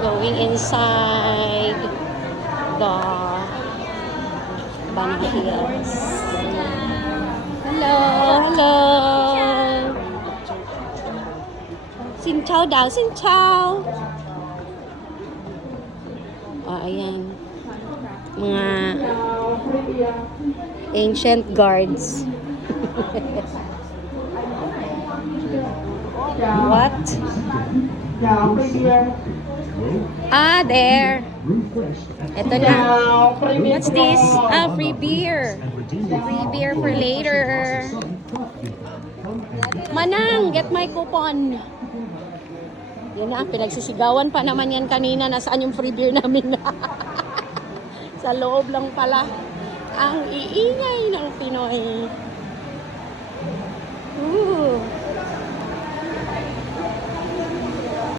Going inside the Banana Hills. Hello, hello. Xin chào daw, xin chào. Ayan. Mga ancient guards. What? Ah, there. Ito na. What's this? Ah, free beer. Free beer for later. Manang, get my coupon. Yan na, pinagsisigawan pa naman yan kanina. Nasaan yung free beer namin? Sa loob lang pala. Ang iingay ng Pinoy. Ooh.